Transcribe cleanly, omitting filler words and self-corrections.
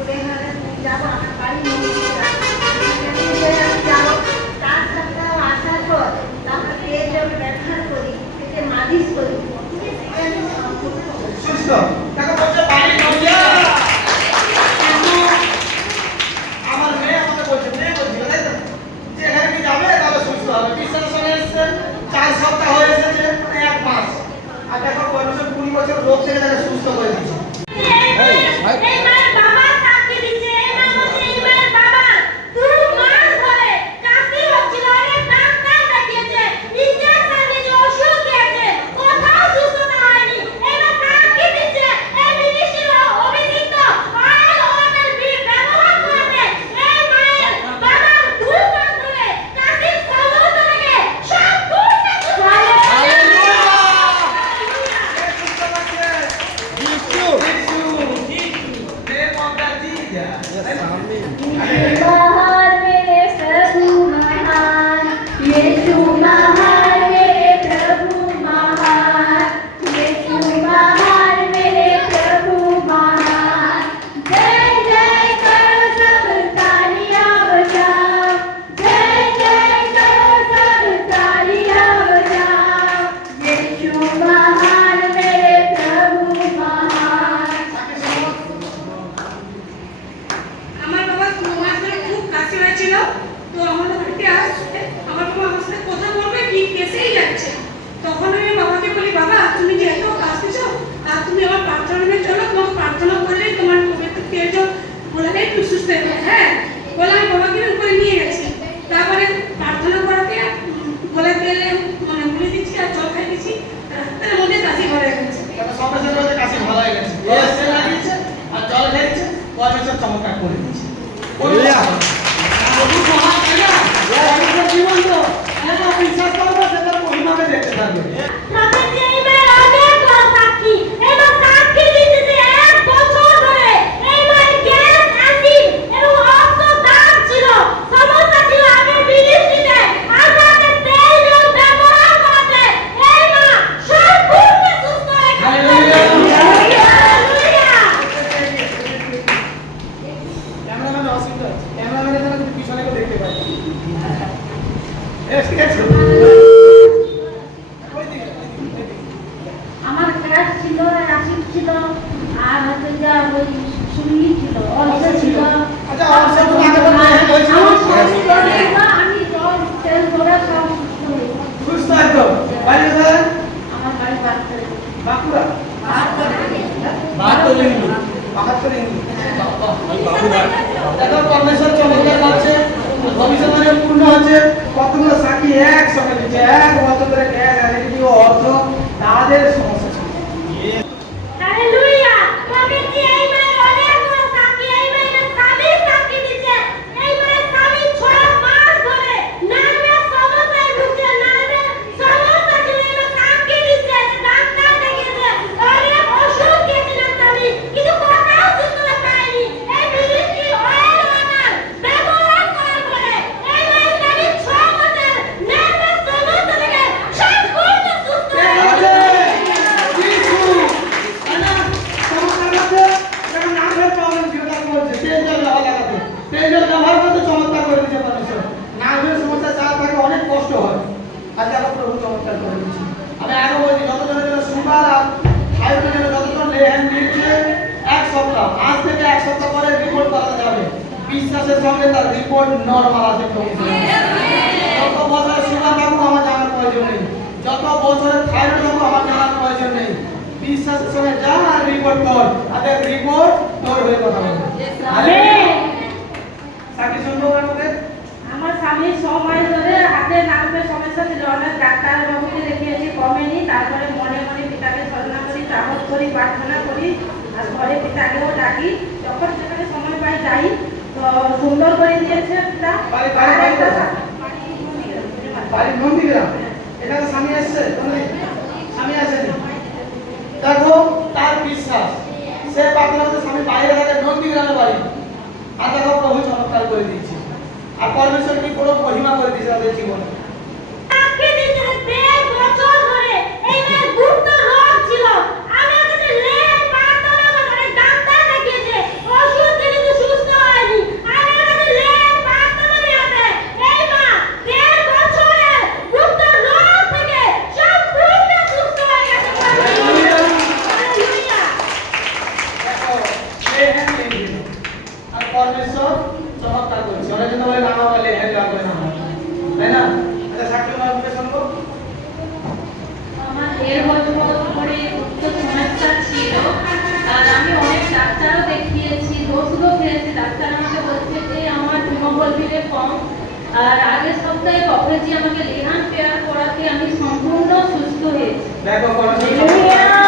বলে হ্যাঁ যাবো আমার বাড়ি যাবো। তার সপ্তাহ আসার পর তারপর পেটে ব্যবহার করি, পেটে মালিশ করি। সুস্থ তাকে বলছে বাড়ি নড়িয়া। কিন্তু আমার মেয়ে আমাকে বলছে, মেয়ে বলছিল তাই তো, যে এখানে কি যাবে তাহলে সুস্থ হবে। বিশ্বাসের সঙ্গে এসছে, 4 সপ্তাহ হয়ে এসেছে, 1 মাস। আর দেখো 20 বছর রোগ থেকে তাকে সুস্থ করে দিচ্ছে। চমৎকার করে দিচ্ছে। বিশ্বাস করবো সেটা পরিমাণে দেখতে থাকবে। আমার ক্লাস ছিল, রাশিদ ছিল, আর হচ্ছে যে ওই সুনীল ছিল, অর্থ ছিল। আচ্ছা অর্থ তো আগে তো হয়েছিল। আমি জল তেল করে সব সুস্থ একদম। বাড়ি কোথায়? আমার বাড়ি বাঁকুড়া। দেখো পরমেশ্বর চমৎকার লাগছে, ভবিষ্যতে পূর্ণ হচ্ছে। কতগুলো সাক্ষী একসঙ্গে দিচ্ছে, 1 বছর ধরে গ্যাস অ্যালার্জি ও অর্থ তাদের সমস্যা ছিল। হালেলুয়া! প্রভুজি এই মায়ের অনেক বড় সাক্ষী, এই মায়ের স্বামী সাক্ষী দিচ্ছে। এই মায়ের স্বামী 6 মাস ধরে নার্ভের সমস্যায় ভুগছে, নার্ভের সমস্যা ছিল, এই সাক্ষী দিচ্ছে, ডাক্তার দেখিয়েছে, অনেক ওষুধ খেয়েছিল স্বামী, কিন্তু কোথাও সুস্থতা পায়নি। এই মিষ্টি অয়েল ওয়াটার ব্যবহার করার পরে এই মায়ের স্বামী 6 মাসের নার্ভের সমস্যা থেকে সম্পূর্ণ সুস্থ হয়েছে। বিশ্বাসের সঙ্গে তার রিপোর্ট নরমাল আছে। যত বছরের সুগার থাকুক আমার জানার প্রয়োজন নেই, যত বছরের থাইরয়েড থাকুক আমার জানার প্রয়োজন নেই। বিশ্বাসের সঙ্গে যা আর রিপোর্ট কর, তাদের রিপোর্ট তোর হয়ে কথা বলবে। সাকি শুনবো আমাদের। আমার স্বামী 6 মাস ধরে হাতে নার্ভের সমস্যা ছিল, অনেক ডাক্তার বাবুকে দেখিয়েছি, কমেনি। তারপরে মনে মনে পিতাকে স্মরণ করি, তাবত করি, প্রার্থনা করি, আর ঘরে পিতাকেও ডাকি। যখন সেখানে সময় পাই যাই, তো সুন্দর করে দিয়েছে পিতা। বাড়ি নন্দীগ্রাম। এখানে স্বামী আসছে, স্বামী আসেনি। দেখো তার বিশ্বাস, সে প্রার্থনা করতে স্বামী বাইরে থাকে, নন্দীগ্রামে বাড়ি। আর দেখো প্রভু চমৎকার করে দিয়েছে, আর পরমেশ্বর কি পুরো মহিমা করে দিয়েছে তাদের জীবনে। ছিল, আমি ওকে লেট পাতলা করে ডাক্তার দেখিয়েছে, ওষুধ দিয়েছে, আর আগের সপ্তাহে প্রফেসি আমাকে লিহান পেয়ার করাতে আমি সম্পূর্ণ সুস্থ হয়েছি। দেখো কোনো Hallelujah!